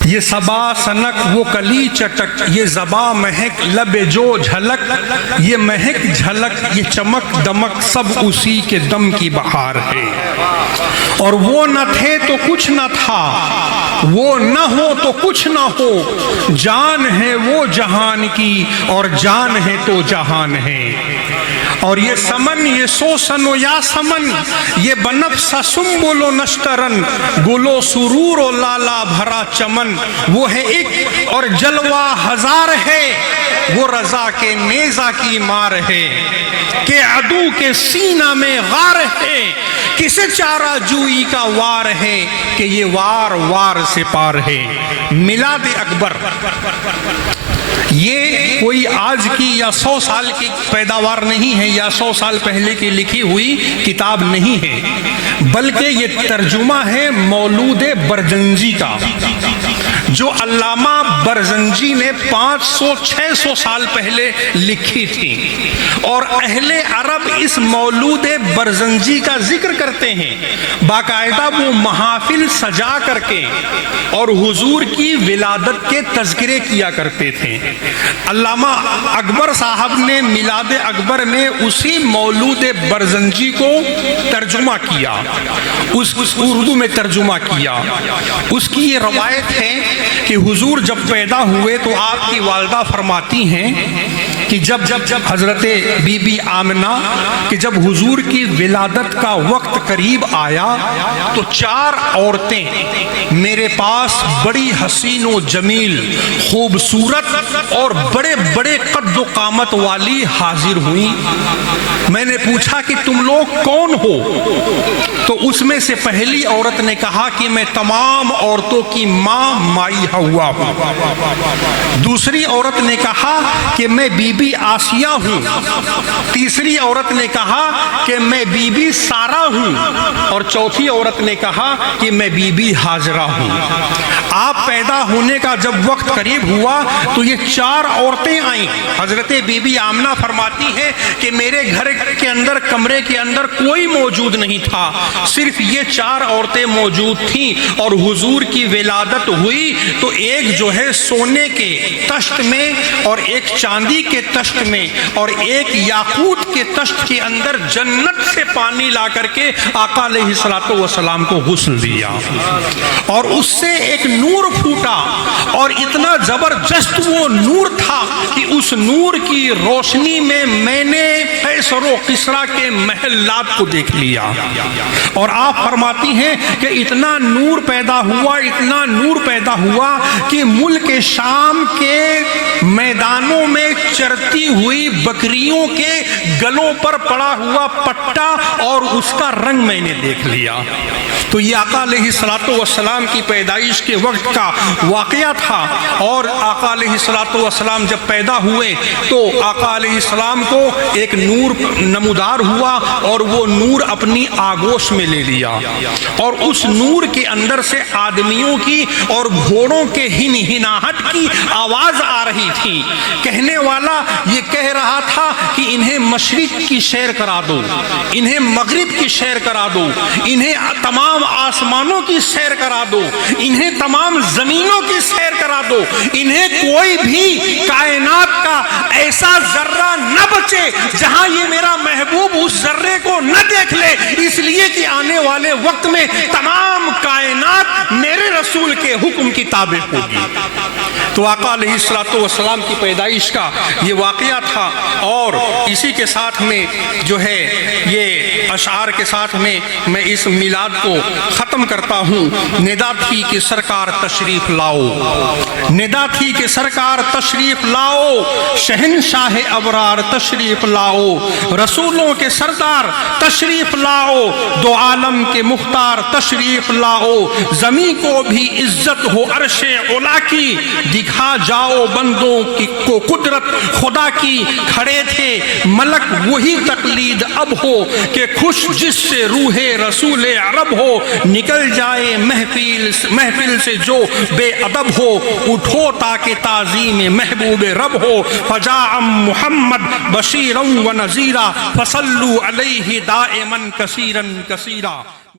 یہ صبا سنک وہ کلی چٹک، یہ زباں مہک لب جو جھلک، یہ مہک جھلک یہ چمک دمک سب اسی کے دم کی بہار ہے۔ اور وہ نہ تھے تو کچھ نہ تھا، وہ نہ ہو تو کچھ نہ ہو، جان ہے وہ جہان کی اور جان ہے تو جہان ہے۔ اور یہ سمن یہ سوسن و یا سمن، یہ بنفس سنبل و نشترن، گل و سرور و لالا بھرا چمن، وہ ہے ایک اور جلوہ ہزار ہے، وہ رضا کے نیزہ کی مار ہے، کہ عدو کے سینہ میں غار ہے، کسے چارہ جوئی کا وار ہے، کہ یہ وار وار سے پار ہے۔ میلاد اکبر یہ کوئی آج کی یا 100 سال کی پیداوار نہیں ہے، یا 100 سال پہلے کی لکھی ہوئی کتاب نہیں ہے، بلکہ یہ ترجمہ ہے مولود برزنجی کا، جو علامہ برزنجی نے 500-600 سال پہلے لکھی تھی۔ اور اہل عرب اس مولود برزنجی کا ذکر کرتے ہیں، باقاعدہ وہ محافل سجا کر کے اور حضور کی ولادت کے تذکرے کیا کرتے تھے۔ علامہ اکبر صاحب نے میلاد اکبر میں اسی مولود برزنجی کو ترجمہ کیا، اس اردو میں ترجمہ کیا۔ اس کی یہ روایت ہے کہ حضور جب پیدا ہوئے تو آپ کی والدہ فرماتی ہیں کہ جب حضرت بی بی آمنہ کہ جب حضور کی ولادت کا وقت قریب آیا تو 4 عورتیں میرے پاس بڑی حسین و جمیل خوبصورت اور بڑے بڑے قد و قامت والی حاضر ہوئیں۔ میں نے پوچھا کہ تم لوگ کون ہو؟ تو اس میں سے پہلی عورت نے کہا کہ میں تمام عورتوں کی ماں مائی ہوا ہوں۔ دوسری عورت نے کہا کہ میں بی بی آسیہ ہوں۔ تیسری عورت نے کہا کہ میں بی بی سارہ ہوں، اور چوتھی عورت نے کہا کہ میں بی بی ہاجرہ ہوں۔ آپ پیدا ہونے کا جب وقت قریب ہوا تو یہ 4 عورتیں آئیں۔ حضرت بی بی آمنہ فرماتی ہے کہ میرے گھر کے اندر کمرے کے اندر کوئی موجود نہیں تھا، صرف یہ 4 عورتیں موجود تھیں، اور حضور کی ولادت ہوئی تو ایک جو ہے سونے کے تشت میں، اور ایک چاندی کے تشت میں، اور ایک یاقوت کے تشت کے اندر جنت سے پانی لا کر کے آقا علیہ السلام کو غسل دیا، اور اس سے ایک نور پھوٹا، اور اتنا زبردست وہ نور تھا کہ اس نور کی روشنی میں میں نے قیصر و کسریٰ کے محلات کو دیکھ لیا۔ اور آپ فرماتی ہیں کہ اتنا نور پیدا ہوا، اتنا نور پیدا ہوا کہ ملک شام کے میدانوں میں چرتی ہوئی بکریوں کے گلوں پر پڑا ہوا پٹا اور اس کا رنگ میں نے دیکھ لیا۔ تو یہ آقا علیہ السلام کی پیدائش کے وقت کا واقعہ تھا، اور آقا علیہ السلام جب پیدا ہوئے تو آقا علیہ السلام کو ایک نور نمودار ہوا، اور وہ نور اپنی آغوش میں لے لیا، اور اس نور کے اندر سے آدمیوں کی اور گھوڑوں کے ہنہناہٹ کی آواز آ رہی تھی۔ کہنے والا یہ کہہ رہا تھا کہ انہیں مشرق کی سیر کرا دو، انہیں مغرب کی سیر کرا دو، انہیں تمام آسمانوں کی سیر کرا دو، انہیں تمام زمینوں کی سیر کرا دو، انہیں کوئی بھی کائنات کا ایسا ذرہ نہ بچے جہاں یہ میرا محبوب اس ذرے کو نہ دیکھ لے، اس لیے کہ آنے والے وقت میں تمام کائنات میرے رسول کے حکم کی تابع ہوگی۔ تو آقا علیہ السلام کی پیدائش کا یہ واقعہ تھا، اور اسی کے ساتھ میں جو ہے یہ اشعار کے ساتھ میں اس میلاد کو ختم کرتا ہوں۔ ندا تھی کہ سرکار تشریف لاؤ، ندا تھی کہ سرکار تشریف لاؤ، شہنشاہ ابرار تشریف لاؤ، رسولوں کے سردار تشریف لاؤ، دو عالم کے مختار تشریف لاؤ، زمین کو بھی عزت ہو عرش اولا کی، دکھا جاؤ بندوں کو قدرت خدا کی، کھڑے تھے ملک وہی تقلید اب ہو، کہ خوش جس سے روح رسول عرب ہو، نکل جائے محفل سے جو بے ادب ہو، اٹھو تاکہ تعظیم محبوب رب ہو، فجاء محمد بشیرا و نذیرا، فصلوا علیہ دائما کثیرا کثیرا۔